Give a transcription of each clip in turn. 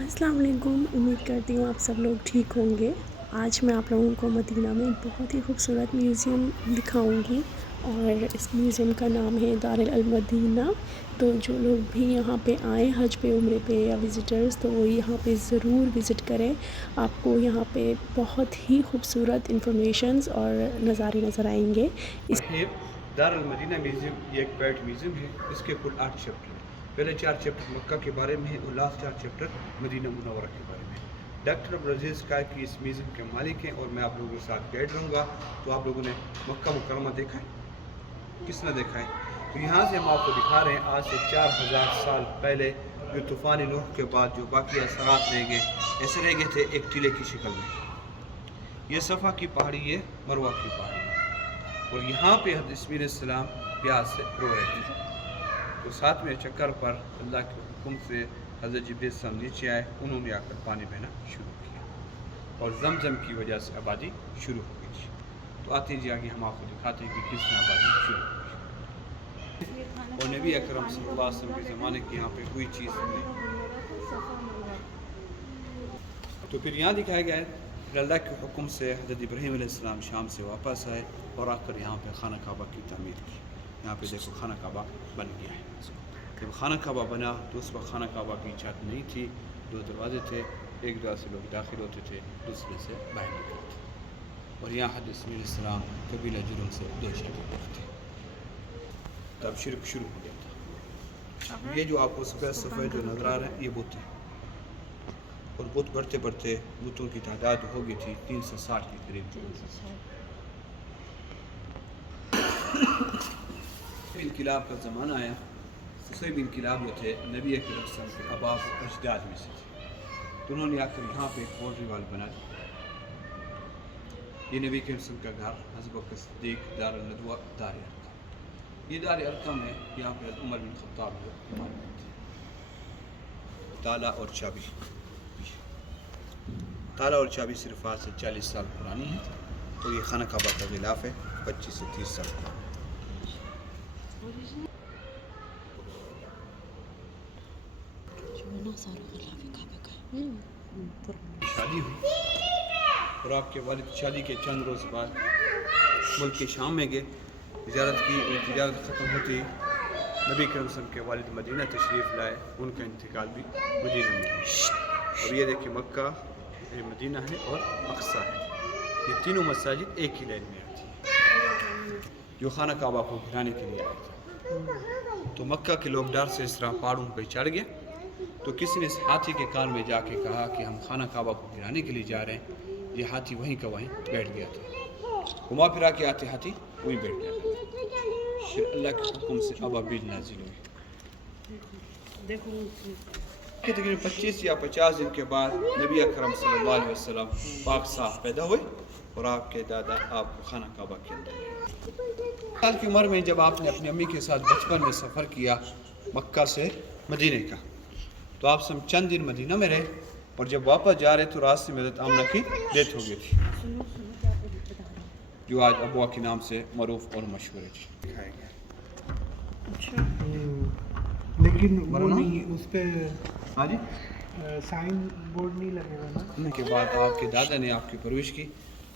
السلام علیکم، امید کرتی ہوں آپ سب لوگ ٹھیک ہوں گے۔ آج میں آپ لوگوں کو مدینہ میں ایک بہت ہی خوبصورت میوزیم دکھاؤں گی اور اس میوزیم کا نام ہے دار المدینہ۔ تو جو لوگ بھی یہاں پہ آئیں حج پہ، عمرے پہ یا وزٹرز، تو وہ یہاں پہ ضرور وزٹ کریں۔ آپ کو یہاں پہ بہت ہی خوبصورت انفارمیشنز اور نظارے نظر آئیں گے۔ دار المدینہ میوزیم یہ ایک پرائیویٹ میوزیم ہے۔ اس کے کل 8 چیپٹر ہیں۔ پہلے 4 چیپٹر مکہ کے بارے میں ہیں اور لاسٹ 4 چیپٹر مدینہ منورہ کے بارے میں۔ ڈاکٹر عبدالعزیز قائقی اس میوزیم کے مالک ہیں اور میں آپ لوگوں کے ساتھ گائیڈ رہوں گا۔ تو آپ لوگوں نے مکہ مکرمہ دیکھا ہے؟ کس نے دیکھا ہے؟ تو یہاں سے ہم آپ کو دکھا رہے ہیں آج سے 4000 سال پہلے جو طوفان نوح کے بعد جو باقی اثرات رہ گئے، ایسے رہ گئے تھے ایک ٹیلے کی شکل میں۔ یہ صفا کی پہاڑی، یہ مروہ کی پہاڑی، اور یہاں پہ حضرت اسماعیل علیہ السلام پیاس سے رو رہے تھے۔ تو 7ویں چکر پر اللہ کے حکم سے حضرت جبریل السلام نیچے آئے، انہوں نے آ کر پانی بہنا شروع کیا اور زمزم کی وجہ سے آبادی شروع ہو گئی تھی۔ تو آتے جی آگے ہم آپ کو دکھاتے ہیں کہ کس طرح آبادی شروع ہوئی اور نبی اکرم صلی اللہ علیہ وسلم کے زمانے کی یہاں پہ کوئی چیز نہیں۔ تو پھر یہاں دکھایا گیا ہے پھر اللہ کے حکم سے حضرت ابراہیم علیہ السلام شام سے واپس آئے اور آ کر یہاں پہ خانہ کعبہ کی تعمیر کی۔ یہاں پہ دیکھو خانہ کعبہ بن گیا ہے۔ جب خانہ کعبہ بنا تو اس وقت خانہ کعبہ کی چھت نہیں تھی، 2 دروازے تھے، ایک دروازے سے لوگ داخل ہوتے تھے، دوسرے سے باہر نکلتے تھے۔ اور یہاں حضرت اسماعیل علیہ السلام قبیلہ جرم سے 2 شادی کرتے تھے، تب شرک شروع ہو گیا تھا۔ یہ جو آپ کو سفید جو نظر آ رہا ہے یہ بت ہے، اور بت بڑھتے بڑھتے بتوں کی تعداد ہو گئی تھی 360 کے قریب۔ انقلاب کا زمانہ آیا۔ صحیح انقلاب جو تھے نبی اکرم صلی اللہ علیہ وسلم کے آباء و اجداد میں سے تھے، تو انہوں نے آ کر یہاں پہ ایک پولٹری وال بنا دی۔ یہ نبی اکرم صلی اللہ علیہ وسلم کا گھر، حضرت بکر صدیق دار الندوہ دار ارقم، یہ دار ارقم ہے۔ یہاں پہ عمر بن خطاب جو امام تھے۔ تالا اور چابی، تالا اور چابی صرف آج سے 40 سال پرانی ہے، اور یہ خانہ کعبہ کا غلاف ہے 25 سے 30 سال پرانی۔ شادی ہوئی اور آپ کے والد شادی کے چند روز بعد ملک کے شام میں گئے، تجارت کی، اور تجارت ختم ہوتی نبی کریم صلی اللہ علیہ وسلم کے والد مدینہ تشریف لائے، ان کا انتقال بھی مدینہ میں ہوا۔ اب یہ دیکھیں مکہ، یہ مدینہ ہے اور اقصی ہے، یہ تینوں مساجد ایک ہی لائن میں آتی ہیں جو خانہ کعبہ کو گھرانے کے لیے آئے تھے۔ تو مکہ کے لوگ ڈر سے اس طرح پہاڑوں پہ چڑھ گئے، تو کسی نے اس ہاتھی کے کان میں جا کے کہا کہ ہم خانہ کعبہ کو گرانے کے لیے جا رہے ہیں۔ یہ ہاتھی وہیں کا وہیں بیٹھ گیا تھا، گھما پھرا کے آتے ہاتھی وہیں بیٹھ گیا تھا۔ پھر اللہ کے حکم سے ابابیل نازل ہوئی۔ تقریباً 25 یا 50 دن کے بعد نبی اکرم صلی اللہ علیہ وسلم پاک صاف پیدا ہوئے، اور آپ کے دادا آپ کو خانہ کعبہ کے اندر لے۔ سال کی عمر میں جب آپ نے اپنی امی کے ساتھ بچپن میں سفر کیا مکہ سے مدینہ کا، تو آپ سے چند دن مدینہ میں رہے، اور جب واپس جا رہے تو راستے میں حضرت آمنہ کی ڈیتھ ہو گئی تھی، جو آج ابوا کے نام سے معروف اور مشہور ہے۔ دکھایا گیا لیکن وہ نہیں، اس پہ ہاں جی سائن بورڈ نہیں لگے گا نا۔ ان کے بعد آپ کے دادا نے آپ کی پرورش کی،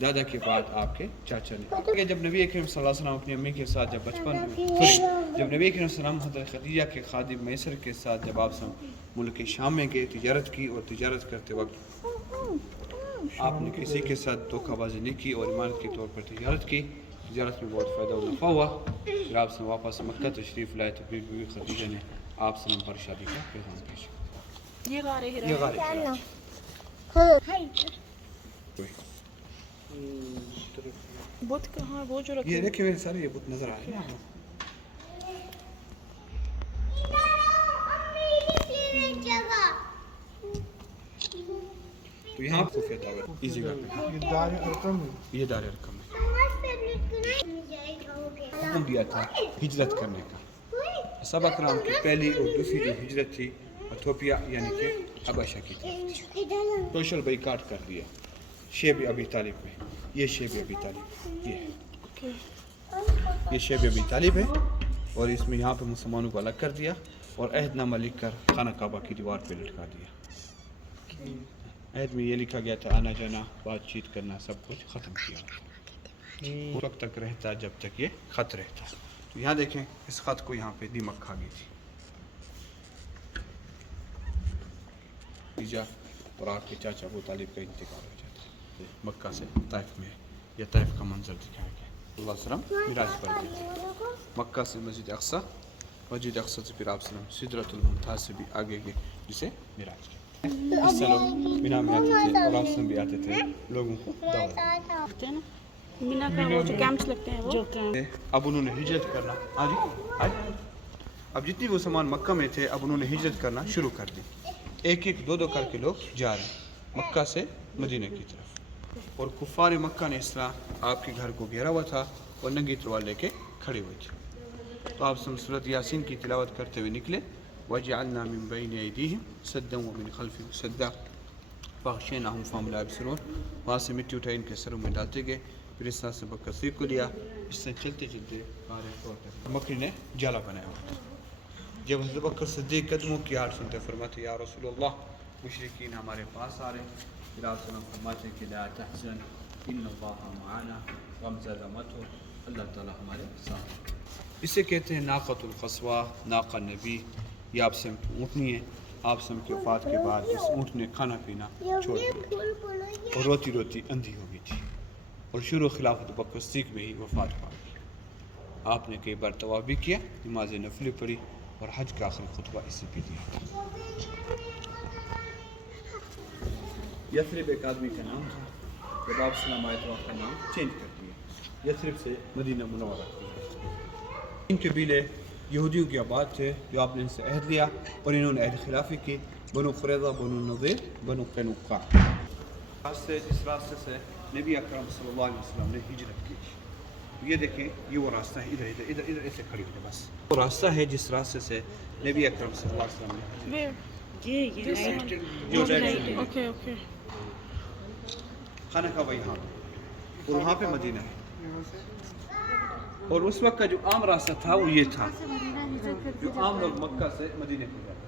دادا کے بعد آپ کے چاچا نے۔ جب نبی اکرم صلی اللہ علیہ وسلم اپنی امی کے ساتھ جب بچپن جب نبی اکرم صلی اللہ علیہ وسلم حضرت خدیجہ کے خادم میسر کے ساتھ جب آپ ملک شام میں گئے تجارت کی، اور تجارت کرتے وقت آپ نے کسی کے ساتھ دھوکہ بازی نہیں کی اور ایمان کے طور پر تجارت کی، تجارت میں بہت فائدہ و نفع ہوا۔ پھر آپ سے واپس مکہ تشریف لائے تو پھر بیوی خدیجہ نے آپ سے پر شادی کا پیغام بھیجا۔ یہ غار ہرا، یہ غار ہرا بت کہاں وہ جو رکھے یہ دیکھیں میرے سارے یہ بت نظر آ رہے ہیں۔ تو یہاں خفیہ دعوت اس جگہ پہ یہ دار ارقم ہے، یہ دار ارقم ہے۔ حکم دیا تھا ہجرت کرنے کا۔ صحابہ کرام کی پہلی اور دوسری جو ہجرت تھی ایتھوپیا یعنی کہ حبشہ کی طرف تھی۔ سوشل بائیکاٹ کر دیا شیب ابی طالب میں، یہ شیب ابی طالب یہ شیب ابی طالب ہے، اور اس میں یہاں پہ مسلمانوں کو الگ کر دیا اور عہد نامہ لکھ کر خانہ کعبہ کی دیوار پہ لٹکا دیا۔ عہد میں یہ لکھا گیا تھا آنا جانا بات چیت کرنا سب کچھ ختم کیا اس وقت تک رہتا جب تک یہ خط رہتا. تو یہاں دیکھیں اس خط کو یہاں پہ دیمک کھا گئی تھی اور آپ کے چاچا ابو طالب کا انتقال ہو جاتا ہے. مکہ سے طائف میں یہ طائف کا منظر دکھایا گیا. اللہ علیہ وسلم معراج پر گئے تھے مکہ سے مسجد اقصی، مسجد اقصی سے پھر آپ وسلم سدرۃ المنتہا سے بھی آگے گئے جسے معراج کیا. اس سے لوگ مینا میں آتے تھے اور آپ وسلم بھی آتے تھے لوگوں کو دعوت. مینا کا وہ جو کیمپس لگتے ہیں وہ اب انہوں نے ہجرت کرنا اب جتنی وہ مسلمان مکہ میں تھے اب انہوں نے ہجرت کرنا شروع کر دی. ایک ایک دو کر کے لوگ جا رہے ہیں مکہ سے مدینہ کی طرف. اور کفار مکہ نے اس طرح آپ کے گھر کو گھیرا ہوا تھا اور ننگی تلوار لے کے کھڑے ہوئے تھے. تو آپ سورۃ یاسین کی تلاوت کرتے ہوئے نکلے. وَجَعَلْنَا مِن بَيْنِ أَيْدِيهِمْ سَدًّا وَمِنْ خَلْفِهِمْ سَدًّا فَغْشَيْنَاهُمْ فَهُمْ لَا يُبْصِرُونَ. وہاں سے مٹی اٹھائی ان کے سروں میں ڈالتے گئے. پھر اس طرح سے بکر صدیق کو لیا. اس سے چلتے چلتے بکری نے جالا بنایا ہوا تھا. جب حضرت بکر صدیق قدموں کی آہٹ سنتے فرماتے یا رسول اللہ مشرکین ہمارے پاس آ رہے ہیں. پھر آپ وسلم فرماتے کہ لا تحزن ان اللہ معنا، غم زدہ مت ہو، اللہ تعالیٰ ہمارے ساتھ. اسے کہتے ہیں ناقۃ القصویٰ، ناقہ نبی. یہ آپ سے اونٹنی ہے. آپ سے کی وفات کے بعد اس اونٹ نے کھانا پینا چھوڑ دیا اور روتی روتی اندھی ہو گئی تھی اور شروع خلافت بکر صدیق میں ہی وفات پا گئی. آپ نے کئی بار طواف بھی کیا، نماز نفلی پڑھی اور حج کا آخری خطبہ اسی پہ دیا تھا. یثرب ایک آدمی کا نام تھا. جب آپ سلام آئے تو آپ کا نام چینج کر دیا. یثرب سے مدینہ منورہ کیا. ان قبیلے یہودیوں کے آباد تھے جو آپ نے ان سے عہد لیا اور انہوں نے عہد خلافی کی. بنو قریظہ، بنو نضیر، بنو قینقاع. اس راستے سے نبی اکرم صلی اللہ علیہ وسلم نے ہجرت کی. یہ دیکھیں یہ وہ راستہ ہے. ادھر ادھر ادھر ادھر ایسے کھڑی ہوئے بس. وہ راستہ ہے جس راستے سے نبی اکرم صلی اللہ علیہ وسلم نے اوکے اوکے خانہ کعبہ یہاں اور وہاں پہ مدینہ ہے. اور اس وقت کا جو عام راستہ تھا وہ یہ تھا جو عام لوگ مکہ سے مدینہ کو جاتے.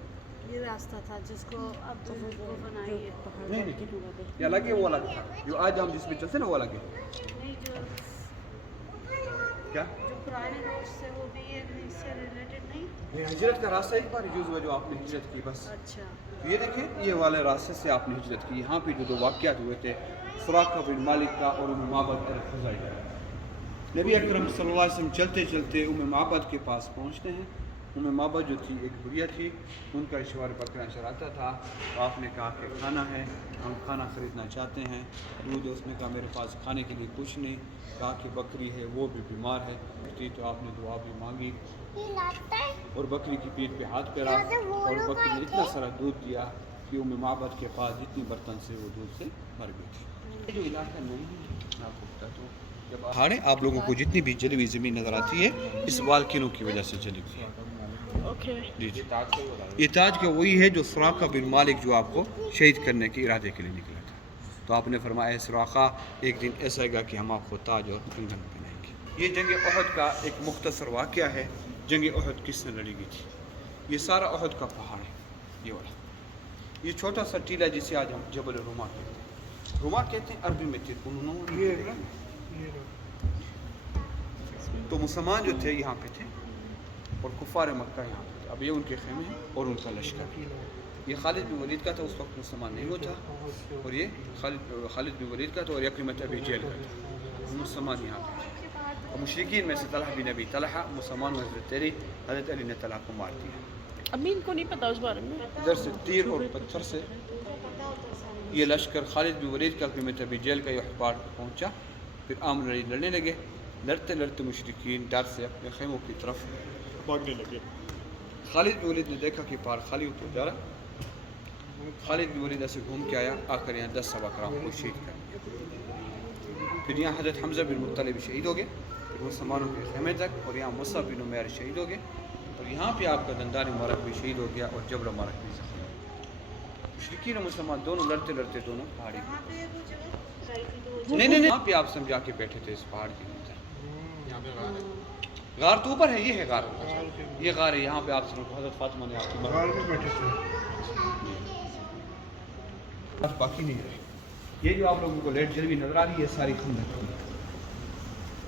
یہ راستہ تھا جس کو اب وہ بنائی ہے. نہیں یہ الگ ہے، وہ الگ تھا. جو آج ہم جس میں چلتے ہیں نا وہ الگ ہے. نہیں کیا جو پرانے روڈ سے وہ بھی اس سے ریلیٹڈ نہیں. ہجرت کا راستہ ایک بار یوز ہوا جو آپ نے ہجرت کی بس. اچھا یہ دیکھیں یہ والے راستے سے آپ نے ہجرت کی. یہاں پہ جو دو واقعات ہوئے تھے سراقہ بن مالک کا اور ام معبد الخزاعی کا. نبی اکرم صلی اللہ علیہ وسلم چلتے چلتے ام معبد کے پاس پہنچتے ہیں. ام معبد جو تھی ایک بڑھیا تھی، ان کا اشوار بکرا چراتا تھا. آپ نے کہا کہ کھانا ہے، ہم کھانا خریدنا چاہتے ہیں. دودھ اس نے کہا میرے پاس کھانے کے لیے کچھ نہیں. کہا کہ بکری ہے وہ بھی بیمار ہے تو آپ نے دعا بھی مانگی اور بکری کی پیٹھ پہ ہاتھ پھیرا اور بکری نے اتنا سارا دودھ دیا کہ ام معبد کے پاس جتنی برتن سے وہ دودھ سے مر گئی تھی. جو علاقہ نہیں ہے آپ کو بتاتا ہوں، جب پہاڑیں آپ لوگوں کو جتنی بھی جلی ہوئی زمین نظر آتی ہے اس والکینوں کی وجہ سے جلی ہوئی ہے. جی جی یہ تاج کا وہی ہے جو سراقہ بن مالک جو آپ کو شہید کرنے کے ارادے کے لیے نکلا تھا. تو آپ نے فرمایا اے سراقہ ایک دن ایسا آئے گا کہ ہم آپ کو تاج اور کنگن پہنائیں گے. یہ جنگ احد کا ایک مختصر واقعہ ہے. جنگ احد کس نے لڑی گئی تھی؟ یہ سارا احد کا پہاڑ ہے. یہ والا یہ چھوٹا سا ٹیلا جسے آج ہم جبل روما کہتے ہیں. روما کہتے ہیں عربی میں تو مسلمان جو تھے یہاں پہ تھے اور کفار مکہ یہاں پہ تھے. اب یہ ان کے خیمے ہیں اور ان کا لشکر. یہ خالد بن ولید کا تھا، اس وقت مسلمان نہیں ہوتا. اور یہ خالد بن ولید کا تھا اور اکرمۃ ابی جہل کا تھا. مسلمان یہاں پہ تھے. اور مشرکین میں سے طلحہ بن ابی طلحہ مسلمان میں حضرت علی نے طلحہ کو مار دیا. امین کو نہیں پتا اس بارے میں. ادھر سے تیر اور پتھر سے یہ لشکر خالد بن ولید کا اکرمۃ ابی جہل کا یہ پہاڑ پہ پہنچا. پھر آمن علی لڑنے لگے. لڑتے لڑتے مشرکین ڈر سے اپنے خیموں کی طرف بھاگنے لگے. خالد بن ولید نے دیکھا کہ پہاڑ خالی ہوتا جا رہا. خالد بن ولید ایسے گھوم کے آیا، آ کر یہاں 10 سوا کرام کو شہید کر دیا. پھر یہاں حضرت حمزہ بن مطلب شہید ہو گئے. پھر مسلمانوں کے خیمے تک. اور یہاں مصعب بن عمیر شہید ہو گئے. اور یہاں پہ آپ کا دندان مبارک بھی شہید ہو گیا اور جبر مبارک بھی زخمی ہو گیا. مشرکین اور مسلمان دونوں لڑتے لڑتے دونوں پہاڑی نہیں یہاں پہ آپ سمجھا کے بیٹھے تھے اس پہاڑ کے اندر. غار تو اوپر ہے، یہ ہے غار. یہ غار ہے. یہاں پہ آپ سے حضرت فاطمہ نے آپ کی غار میں بیٹھے تھے. باقی نہیں رہے. یہ جو آپ لوگوں کو لیٹ جلوی نظر آ رہی ہے ساری خندق کی.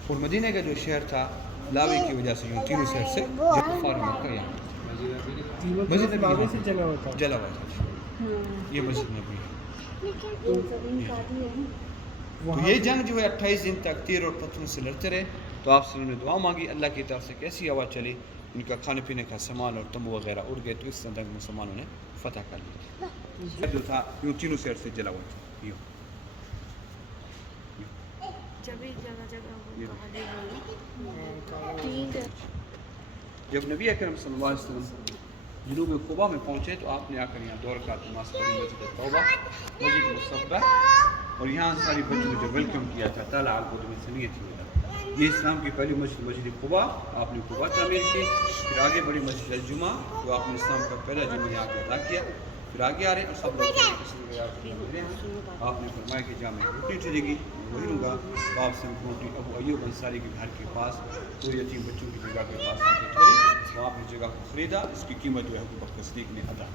اور مدینہ کا جو شہر تھا لاوے کی وجہ سے جو تینوں شہر سے کفار مکہ یہاں مسجد نبی آگے سے چلا ہوتا ہے. جلا ہوا تھا. یہ مسجد نبی ہے. تو یہ جنگ جو ہے 28 دن تک تیر اور پتھروں سے لڑتے رہے. تو آپ سے انہوں نے دعا مانگی اللہ کی طرف سے کیسی ہوا چلی, ان کا کھانے پینے کا سامان اور تمبو وغیرہ اڑ گئے. تو اس طرح مسلمانوں نے فتح کر لی. جو تھا یوں تینوں شہر سے جلا ہوا تھا. یوں جب نبی اکرم صلی اللہ علیہ وسلم جنوب قبا میں پہنچے تو آپ نے آ کر یہاں 2 رکعت نماز پڑھی مسجد توبہ مسجد مصطفیٰ, اور یہاں ساری بچوں کو جو ویلکم کیا تھا طلع البدر من ثنیۃ الوداع. یہ اسلام کی پہلی مسجد مسجد قبا, آپ نے قبا تعمیر کی. پھر آگے بڑی مسجد الجمعہ جو آپ نے اسلام کا پہلا جمعہ یہاں پہ ادا کیا. پھر آگے آ رہے ہیں سب لوگ آپ نے فرمایا کہ جامع روٹی چلے گی وہی لوں گا. باپ سے روٹی ابو ایوب انصاری کے گھر کے پاس 2 یتیم بچوں کی جگہ کے پاس آ کے ٹھہری. وہاں اپنی جگہ کو خریدا. اس کی قیمت جو ہے ابو بکر صدیق نے ادا کی.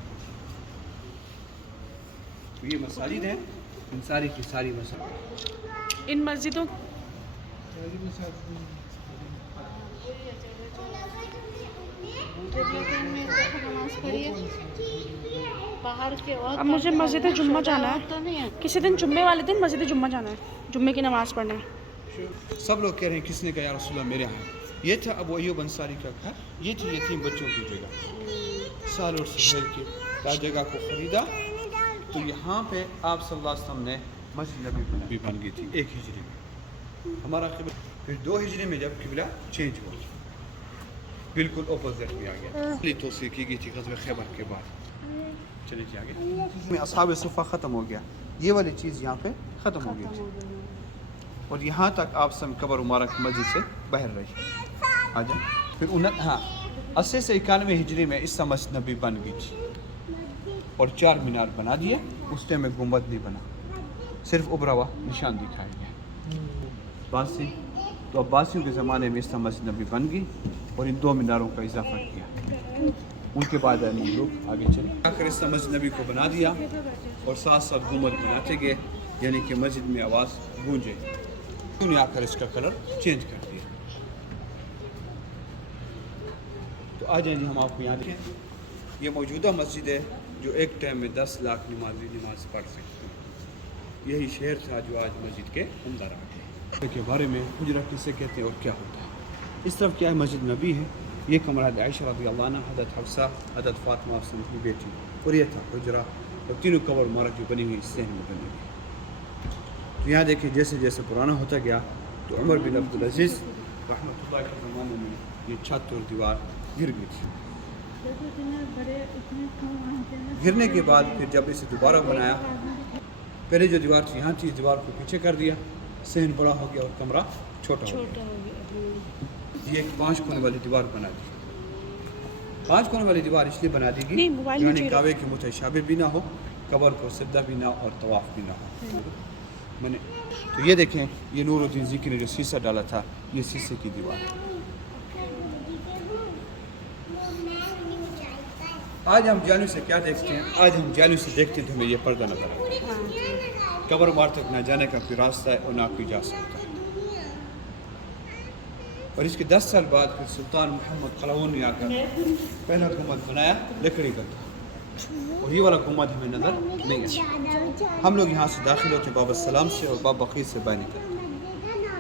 تو یہ مساجد ہیں, ان ساری کی ساری مساجد. ان مسجدوں باہر کے اور اب مجھے مسجد جمعہ جانا ہے. تو نہیں ہے. کسی دن جمعے والے دن مسجد جمعہ جانا ہے, جمعے کی نماز پڑھنا ہے. سب لوگ کہہ رہے ہیں کس نے کہا یا رسول اللہ میرے یہاں. یہ تھا ابو ایوب انصاری کا گھر. یہ تھی یتیم بچوں کی جگہ. سال اور سہیل کی جگہ کو خریدا. تو یہاں پہ آپ صلی اللہ علیہ وسلم نے مسجد نبی بن گئی تھی 1 ہجری میں. ہمارا قبلہ پھر 2 ہجری میں جب قبلہ چینج ہوا بالکل اپوزٹ میں آ گیا. پہلی توسیع کی گئی تھی غزوہ خیبر کے بعد. چلے جی آگے. میں اصحاب صفہ ختم ہو گیا. یہ والی چیز یہاں پہ ختم ہو گئی تھی. اور یہاں تک آپ سم قبر مبارک مسجد سے باہر رہی. آ جائیں. پھر 80 سے 91 ہجری میں اس سے مسجد نبی بن گئی تھی اور 4 مینار بنا دیے. اس ٹائم میں گنبد نہیں بنا, صرف ابھرا ہوا نشان دکھایا گیا. عباسی تو عباسیوں کے زمانے میں اس سے مسجد نبی بن گئی اور ان 2 میناروں کا اضافہ کیا. ان کے بعد لوگ آگے چلے آخر اس سے مسجد نبی کو بنا دیا اور ساتھ ساتھ گنبد بناتے گئے, یعنی کہ مسجد میں آواز گونجے. انہوں نے آ کر اس کا کلر چینج کر دیا. تو آ جائیں جی ہم آپ کو یہاں دیکھیں. یہ موجودہ مسجد ہے جو ایک ٹائم میں 10 لاکھ نمازی نماز پڑھ سکتے ہیں. یہی شہر تھا جو آج مسجد کے اندر آ گئے. کے بارے میں حجرہ کسے کہتے ہیں اور کیا ہوتا ہے. اس طرف کیا ہے مسجد نبی ہے. یہ کمرہ عائشہ رضی اللہ عنہ, حضرت حفصہ, حضرت فاطمہ افسن کی بیٹی, اور یہ تھا حجرہ. اور تینوں قبر مبارک جو بنی ہوئی صحن میں بنی ہوئی. تو یہاں دیکھیں جیسے جیسے پرانا ہوتا گیا تو عمر بن عبدالعزیز رحمۃ اللہ کے زمانے میں یہ چھت اور دیوار گر گئی تھی. گرنے کے بعد پھر جب اسے دوبارہ بنایا, پہلے جو دیوار تھی یہاں تھی, اس دیوار کو پیچھے کر دیا, صحن بڑا ہو گیا اور کمرہ چھوٹا ہو گیا. یہ ایک 5 کونے والی دیوار بنا دی. 5 کونے والی دیوار اس لیے بنا دی گئی یعنی کعبے کے متشابہ بھی نہ ہو, قبر کو سجدہ بھی نہ اور طواف بھی نہ ہو. تو یہ دیکھیں یہ نور الدین ذکری نے جو سیسہ ڈالا تھا, یہ سیسے کی دیوار ہے. آج ہم جالو سے کیا دیکھتے ہیں؟ آج ہم جالو سے دیکھتے ہیں تو ہمیں یہ پردہ نظر آتا ہے. قبر مار تک نہ جانے کا کوئی راستہ ہے اور نہ کوئی جا سکتا ہے. اور اس کے 10 سال بعد پھر سلطان محمد قلاوون نے آ کر پہلا گنبد بنایا لکڑی کا تھا, اور یہ والا گنبد ہمیں نظر نہیں ہے. ہم لوگ یہاں سے داخل ہوتے باب السلام سے اور باب بقیع سے باہر نکلتے ہیں.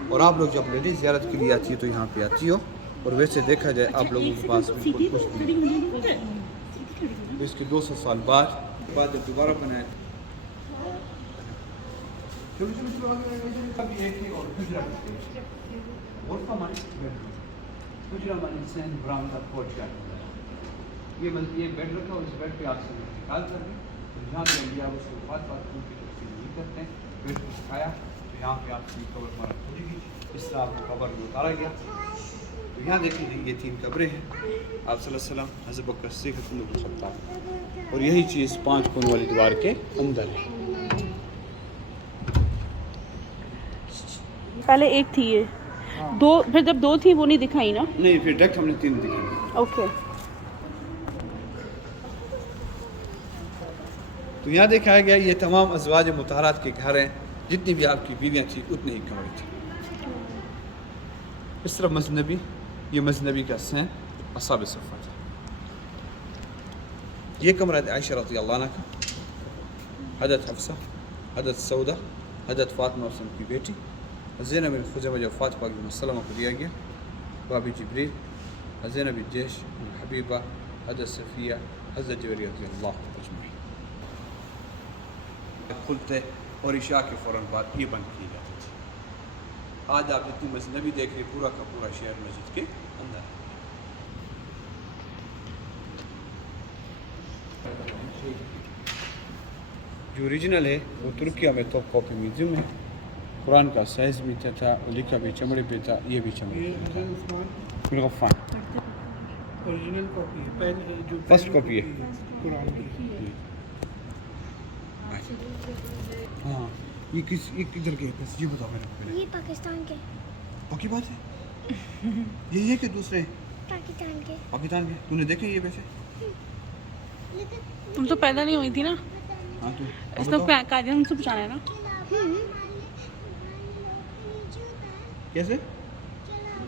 اور آپ لوگ جب لیڈی زیارت کے لیے آتی ہے تو یہاں پہ آتی ہو, اور ویسے دیکھا جائے آپ لوگوں کے پاس بالکل کچھ نہیں. اس کے 200 سال بعد جب دوبارہ بنایا یہ بیڈ رکھا اور اس بیڈ پہ آپ سے نکال کر دی. جہاں پہ انبیاء اس کو بات کی تفصیل نہیں کرتے ہیں. بیڈ کو سکھایا تو یہاں پہ آپ کی قبر مارک ہو جائے گی. اس طرح آپ کو قبر میں اتارا گیا. تو یہاں دیکھیں یہ 3 قبریں ہیں. آپ صلی اللہ علیہ وسلم, حضرت بکر صدیق کو سکتا ہے, اور یہی چیز 5 کونے والی دیوار کے اندر ہے. پہلے ایک تھی یہ, 2 پھر جب 2 تھی وہ نہیں دکھائی نا. نہیں پھر ڈائریکٹ ہم نے 3 دکھائی. اوکے. تو یہاں دکھایا گیا یہ تمام ازواج مطہرات کے گھر ہیں، جتنی بھی آپ کی بیویاں تھیں اتنی ہی کمرے تھیں. اس طرف مزنبی، یہ مزنبی کا سین اصحاب صفہ تھا. یہ کمرہ عائشہ رضی اللہ عنہ کا، حضرت حفصہ، حضرت سودہ، حضرت فاطمہ وسلم کی بیٹی، زینب بن خزیمہ جو فاطمہ بن سلمہ کو دیا گیا، بابی جبریل، زینب بن جیش، حبیبہ، حضرت صفیہ، حضرت جبریل رضی اللہ اجمعین. کھلتے اور عشاء کے فوراً بعد یہ بند کی جاتی تھی. آج آپ جتنی مزنبی دیکھ رہے پورا کا پورا شہر مسجد کے اندر. جو اوریجنل ہے وہ ترکیہ میں توپ کاپی میوزیم ہے. قرآن کا سائز بھی تھا، لکھا بھی چمڑے پہ تھا، یہ بھی چمڑے یہ پہ تھا. حضرت عثمان غفان اوریجنل کاپی ہے، پہلے جو فرسٹ کاپی ہے قرآن کی. ہاں. یہ کدھر کے بس یہ بتاؤ میرے کو پہلے. یہ پاکستان کے پکی بات ہے یہ ہے کہ دوسرے پاکستان کے پاکستان کے. تو نے دیکھے یہ پیسے؟ تم تو پیدا نہیں ہوئی تھی نا، ہاں تو اس میں قاعدین سے پوچھانا ہے نا. کیسے؟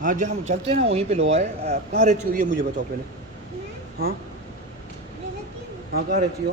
ہاں جہاں ہم چلتے ہیں نا وہیں پہ لو آئے. کہاں رہتی ہو یہ مجھے بتاؤ پہلے. ہاں ہاں کہاں رہتی ہو؟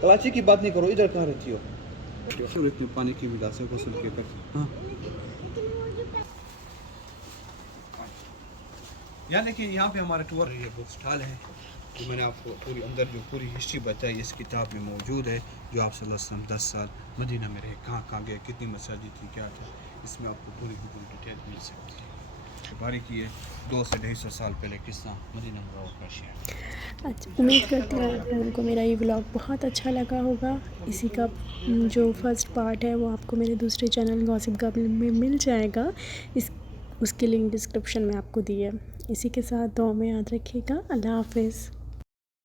کراچی کی بات نہیں کرو، ادھر کہاں رہتی ہو؟ سورت میں پانی کی ملا سے غسل کے کر. ہاں یعنی کہ یہاں پہ ہمارا ٹور یہ بک اسٹال ہے جو میں نے آپ کو پوری اندر جو پوری ہسٹری بتائی اس کتاب میں موجود ہے، جو آپ صلی اللہ علیہ وسلم 10 سال مدینہ میں رہے، کہاں کہاں گئے، کتنی مساجد تھی، کیا تھا. اس میں آپ کو پوری ڈیٹیل مل سکتی ہے. باریکی ہے 200 سے 250 سال پہلے کس طرح مدینہ منورہ کا شہر. اچھا، امید کرتی ہوں آپ لوگوں کو میرا یہ ولاگ بہت اچھا لگا ہوگا. اسی کا جو فرسٹ پارٹ ہے وہ آپ کو میرے دوسرے چینل گوسپ گرل میں مل جائے گا. اس کی لنک ڈسکرپشن میں آپ کو دی ہے. اسی کے ساتھ دعا میں یاد رکھیے گا. اللہ حافظ.